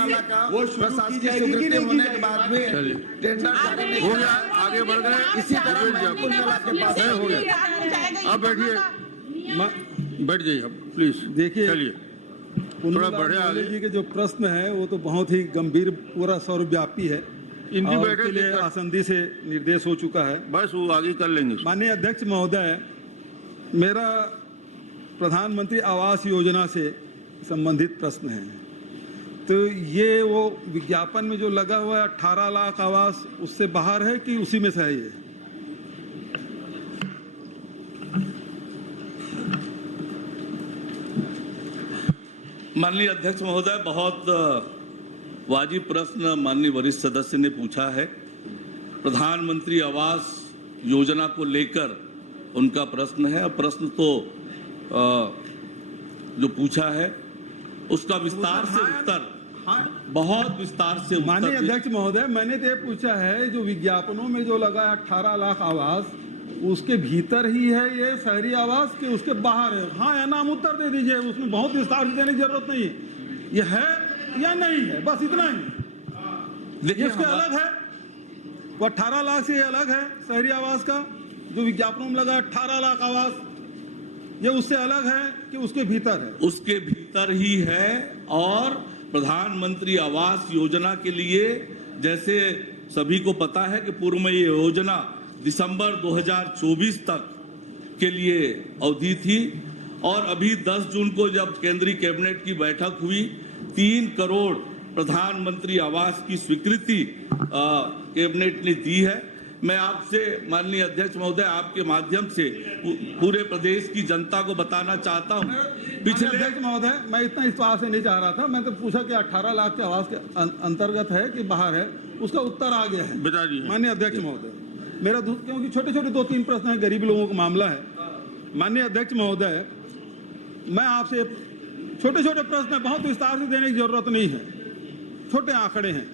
नाला का वो शुरू की प्रशासकीय जाएगी कि स्वीकृति नहीं की होने के जाएगी? बाद में टेंडर जारी नहीं हो किया। गया, आगे बढ़ गए। इसी तरह कुंडला के पास हो गया। अब बैठिए, बैठ जाइए अब प्लीज। देखिए, चलिए कुंदन थोड़ा बढ़िया लाल आगे। जी के जो प्रश्न है वो तो बहुत ही गंभीर, पूरा सर्वव्यापी है। इनकी और बैठक उसके लिए दिक्कत- आसंदी से निर्देश हो चुका है। बस वो आगे कर लेंगे। माननीय अध्यक्ष महोदय, मेरा प्रधानमंत्री आवास योजना से संबंधित प्रश्न है। तो ये वो विज्ञापन में जो लगा हुआ है 18 लाख आवास, उससे बाहर है कि उसी में से है ये? माननीय अध्यक्ष महोदय, बहुत वाजिब प्रश्न माननीय वरिष्ठ सदस्य ने पूछा है। प्रधानमंत्री आवास योजना को लेकर उनका प्रश्न है। अब प्रश्न तो जो पूछा है उसका विस्तार से उत्तर, बहुत विस्तार से उत्तर माननीय दिया। अध्यक्ष महोदय, मैंने तो ये पूछा है जो विज्ञापनों में जो लगा है 18 लाख आवास, उसके भीतर ही है ये शहरी आवास कि उसके बाहर है? हाँ या नाम उत्तर दे दीजिए, उसमें बहुत विस्तार से देने की जरूरत नहीं है। ये है या नहीं है, बस इतना ही। देखिए, ये उसके अलग है, वो 18 लाख से ये अलग है शहरी आवास का। जो विज्ञापनों में लगा 18 लाख आवास, ये उससे अलग है कि उसके भीतर है? उसके भीतर ही है। और प्रधानमंत्री आवास योजना के लिए, जैसे सभी को पता है कि पूर्व में ये योजना दिसंबर 2024 तक के लिए अवधि थी। और अभी 10 जून को जब केंद्रीय कैबिनेट की बैठक हुई, 3 करोड़ प्रधानमंत्री आवास की स्वीकृति कैबिनेट ने दी है। मैं आपसे माननीय अध्यक्ष महोदय, आपके माध्यम से पूरे प्रदेश की जनता को बताना चाहता हूं, पिछले अध्यक्ष महोदय, मैं इतना विश्वास से नहीं चाह रहा था। मैं तो पूछा कि 18 लाख के आवास के अंतर्गत है कि बाहर है, उसका उत्तर आ गया है। बता दीजिए। माननीय अध्यक्ष महोदय, मेरा क्योंकि छोटे छोटे 2-3 प्रश्न है, गरीब लोगों का मामला है। माननीय अध्यक्ष महोदय, मैं आपसे छोटे छोटे प्रश्न है, बहुत विस्तार से देने की जरूरत नहीं है, छोटे आंकड़े हैं।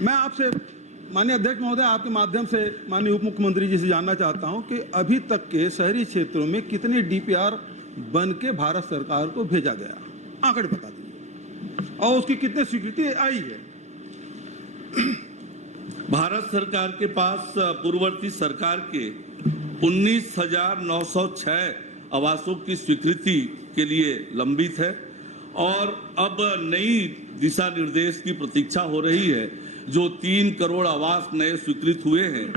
मैं आपसे माननीय अध्यक्ष महोदय, आपके माध्यम से माननीय उप मुख्यमंत्री जी से जानना चाहता हूं कि अभी तक के शहरी क्षेत्रों में कितने डीपीआर बन के भारत सरकार को भेजा गया, आंकड़े बता दीजिए, और उसकी कितनी स्वीकृति आई है? भारत सरकार के पास पूर्ववर्ती सरकार के 19,906 आवासों की स्वीकृति के लिए लंबित है। और अब नई दिशा निर्देश की प्रतीक्षा हो रही है। जो 3 करोड़ आवास नए स्वीकृत हुए हैं,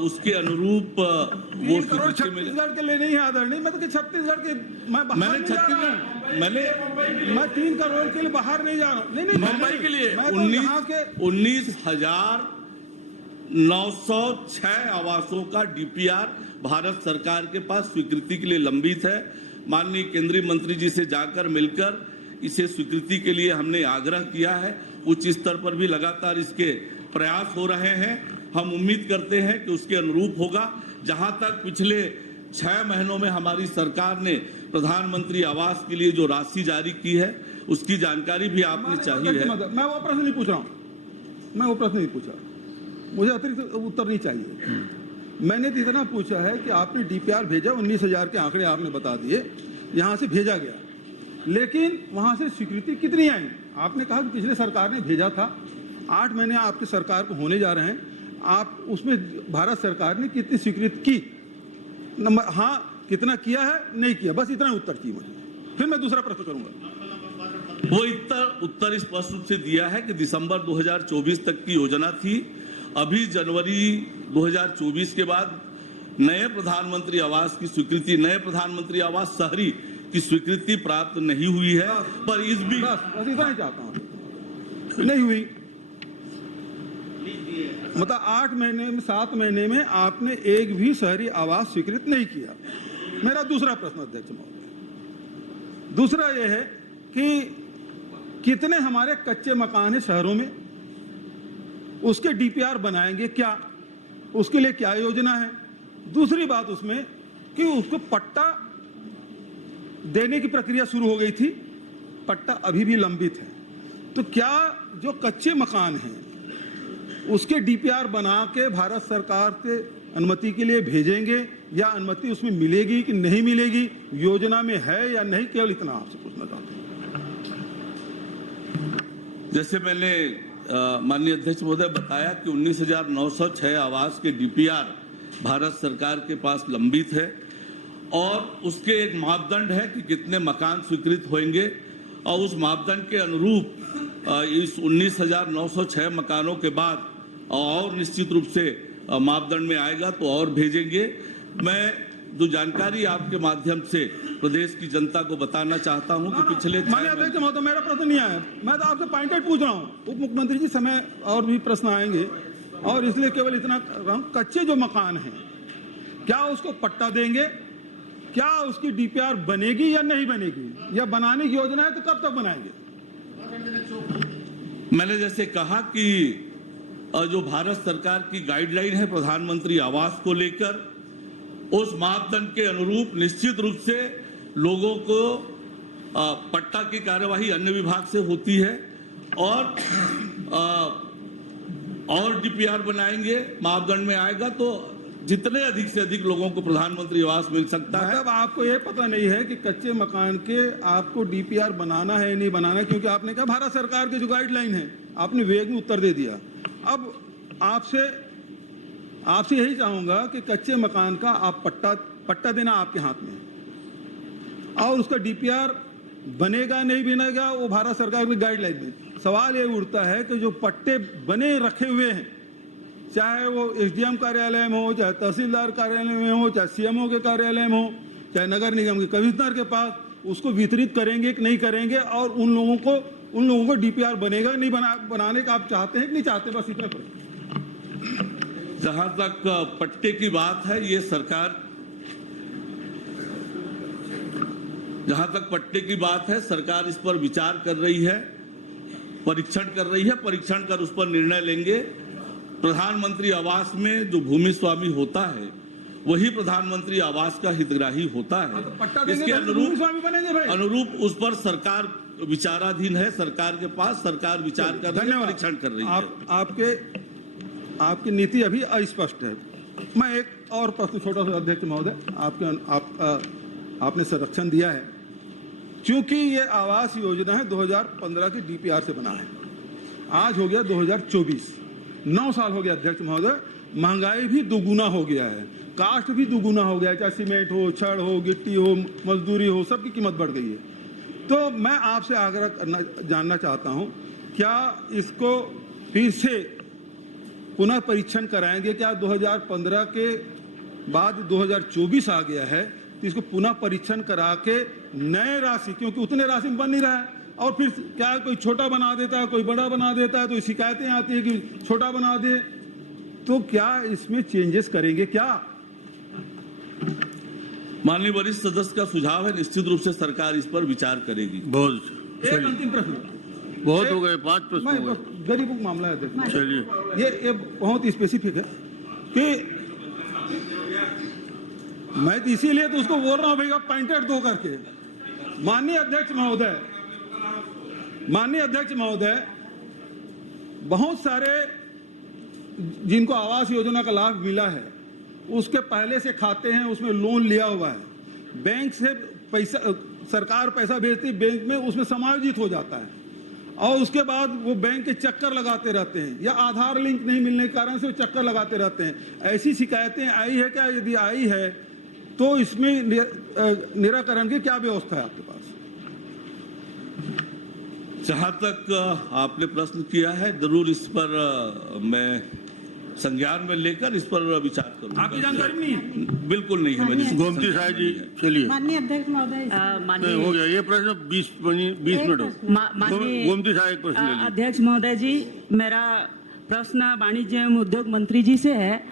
उसके अनुरूप वो 3 करोड़ छत्तीसगढ़ के लिए नहीं है आदरणीय। मैं तो छत्तीसगढ़ के, मैं 3 करोड़ के लिए बाहर नहीं जा रहा हूँ। नहीं, मुंबई के लिए 19,906 आवासों का डीपीआर भारत सरकार के पास स्वीकृति के लिए लंबित है। माननीय केंद्रीय मंत्री जी से जाकर मिलकर इसे स्वीकृति के लिए हमने आग्रह किया है। उच्च स्तर पर भी लगातार इसके प्रयास हो रहे हैं। हम उम्मीद करते हैं कि उसके अनुरूप होगा। जहां तक पिछले 6 महीनों में हमारी सरकार ने प्रधानमंत्री आवास के लिए जो राशि जारी की है, उसकी जानकारी भी आपने चाहिए है। मैं वो प्रश्न नहीं पूछ रहा हूँ, मैं वो प्रश्न नहीं पूछा, मुझे अतिरिक्त उत्तर नहीं चाहिए। मैंने तो इतना पूछा है कि आपने डीपीआर भेजा, 19,000 के आंकड़े आपने बता दिए, यहाँ से भेजा गया, लेकिन वहाँ से स्वीकृति कितनी आई? आपने कहा कि पिछले सरकार ने भेजा था, 8 महीने आपकी सरकार को होने जा रहे हैं, आप उसमें भारत सरकार ने कितनी स्वीकृति की? नंबर, हाँ कितना किया है, नहीं किया, बस इतना उत्तर चाहिए मुझे। फिर मैं दूसरा प्रश्न करूंगा। वो उत्तर स्पष्ट रूप से दिया है कि दिसंबर 2024 तक की योजना थी। अभी जनवरी 2024 के बाद नए प्रधानमंत्री आवास की स्वीकृति, नए प्रधानमंत्री आवास शहरी की स्वीकृति प्राप्त नहीं हुई है। पर इस भी बस इतना ही चाहता हूँ, नहीं हुई। मतलब 8 महीने में, 7 महीने में आपने एक भी शहरी आवास स्वीकृत नहीं किया। मेरा दूसरा प्रश्न अध्यक्ष महोदय, दूसरा यह है कि कितने हमारे कच्चे मकान हैं शहरों में, उसके डीपीआर बनाएंगे क्या, उसके लिए क्या योजना है? दूसरी बात उसमें कि उसको पट्टा देने की प्रक्रिया शुरू हो गई थी, पट्टा अभी भी लंबित है। तो क्या जो कच्चे मकान हैं उसके डीपीआर बना के भारत सरकार से अनुमति के लिए भेजेंगे, या अनुमति उसमें मिलेगी कि नहीं मिलेगी, योजना में है या नहीं? केवल इतना आपसे पूछना चाहता हूं। जैसे मैंने माननीय अध्यक्ष महोदय बताया कि 19,906 आवास के डीपीआर भारत सरकार के पास लंबित है और उसके एक मापदंड है कि कितने मकान स्वीकृत होंगे और उस मापदंड के अनुरूप इस 19,906 मकानों के बाद और निश्चित रूप से मापदंड में आएगा तो और भेजेंगे। मैं जो जानकारी आपके माध्यम से प्रदेश की जनता को बताना चाहता हूं कि पिछले माननीय अध्यक्ष महोदय, मेरा प्रश्न नहीं आया, मैं तो आपसे पॉइंटेड पूछ रहा हूं। उप मुख्यमंत्री जी, समय और भी प्रश्न आएंगे और इसलिए केवल इतना कर रहा हूं, कच्चे जो मकान हैं क्या उसको पट्टा देंगे, क्या उसकी डीपीआर बनेगी या नहीं बनेगी, या बनाने की योजना है तो कब तक बनाएंगे? मैंने जैसे कहा कि जो भारत सरकार की गाइडलाइन है प्रधानमंत्री आवास को लेकर, उस मापदंड के अनुरूप निश्चित रूप से लोगों को पट्टा की कार्यवाही अन्य विभाग से होती है और डीपीआर बनाएंगे, मापदंड में आएगा तो जितने अधिक से अधिक लोगों को प्रधानमंत्री आवास मिल सकता है। मतलब आपको ये पता नहीं है कि कच्चे मकान के आपको डीपीआर बनाना है नहीं बनाना है, क्योंकि आपने कहा भारत सरकार की जो गाइडलाइन है, आपने वेग में उत्तर दे दिया। अब आपसे यही चाहूंगा कि कच्चे मकान का आप पट्टा देना आपके हाथ में है और उसका डीपीआर बनेगा नहीं बनेगा वो भारत सरकार की गाइडलाइन में। सवाल ये उठता है कि जो पट्टे बने रखे हुए हैं, चाहे वो एसडीएम कार्यालय में हो, चाहे तहसीलदार कार्यालय में हो, चाहे सीएमओ के कार्यालय में हो, चाहे नगर निगम के कमिश्नर के पास, उसको वितरित करेंगे कि नहीं करेंगे और उन लोगों को डीपीआर बनेगा नहीं बनाने का आप चाहते हैं कि नहीं चाहते? बस इतना करें। जहां तक पट्टे की बात है, ये सरकार, जहां तक पट्टे की बात है, सरकार इस पर विचार कर रही है, परीक्षण कर रही है, परीक्षण कर उस पर निर्णय लेंगे। प्रधानमंत्री आवास में जो भूमि स्वामी होता है वही प्रधानमंत्री आवास का हितग्राही होता है। तो पट्टा इसके देंगे अनुरूप उस पर सरकार विचाराधीन है, सरकार के पास, सरकार विचार कर रही है, परीक्षण कर रही है। आपकी नीति अभी अस्पष्ट है। मैं एक और प्रश्न छोटा सा अध्यक्ष महोदय, आपने संरक्षण दिया है, क्योंकि ये आवास योजना है 2015 की डीपीआर से बना है, आज हो गया 2024, 9 साल हो गया अध्यक्ष महोदय। महंगाई भी दुगुना हो गया है, कास्ट भी दुगुना हो गया है, चाहे सीमेंट हो, छड़ हो, गिट्टी हो, मजदूरी हो, सबकी कीमत बढ़ गई है। तो मैं आपसे आग्रह जानना चाहता हूं, क्या इसको फिर से पुनः परीक्षण कराएंगे? क्या 2015 के बाद 2024 आ गया है तो इसको पुनः परीक्षण करा के नए राशि, क्योंकि उतने राशि में बन नहीं रहा है, और फिर क्या कोई छोटा बना देता है, कोई बड़ा बना देता है, तो शिकायतें आती है कि छोटा बना दे, तो क्या इसमें चेंजेस करेंगे क्या? माननीय वरिष्ठ सदस्य का सुझाव है, निश्चित रूप से सरकार इस पर विचार करेगी। बहुत एक अंतिम प्रश्न, बहुत हो गए, 5 प्रश्न हो गए। गरीबों का मामला है, चलिए, ये बहुत स्पेसिफिक है कि मैं तो इसीलिए तो उसको बोल रहा हूं भैया पॉइंटेड दो करके। माननीय अध्यक्ष महोदय, बहुत सारे जिनको आवास योजना का लाभ मिला है उसके पहले से खाते हैं, उसमें लोन लिया हुआ है, बैंक से पैसा, सरकार पैसा भेजती, बैंक में उसमें समायोजित हो जाता है और उसके बाद वो बैंक के चक्कर लगाते रहते हैं, या आधार लिंक नहीं मिलने के कारण से वो चक्कर लगाते रहते हैं। ऐसी शिकायतें आई है क्या? यदि आई है तो इसमें निराकरण की क्या व्यवस्था है आपके पास? जहां तक आपने प्रश्न किया है, जरूर इस पर मैं संज्ञान में लेकर इस पर विचार करूंगा। आपकी जानकारी नहीं है? बिल्कुल नहीं है मेरी। गोमती साहब जी, चलिए, माननीय अध्यक्ष महोदय, हो गया ये प्रश्न। 20 मिनट हो। गोमती साहब एक प्रश्न ले लीजिए। अध्यक्ष महोदय जी, मेरा प्रश्न वाणिज्य एवं उद्योग मंत्री जी से है।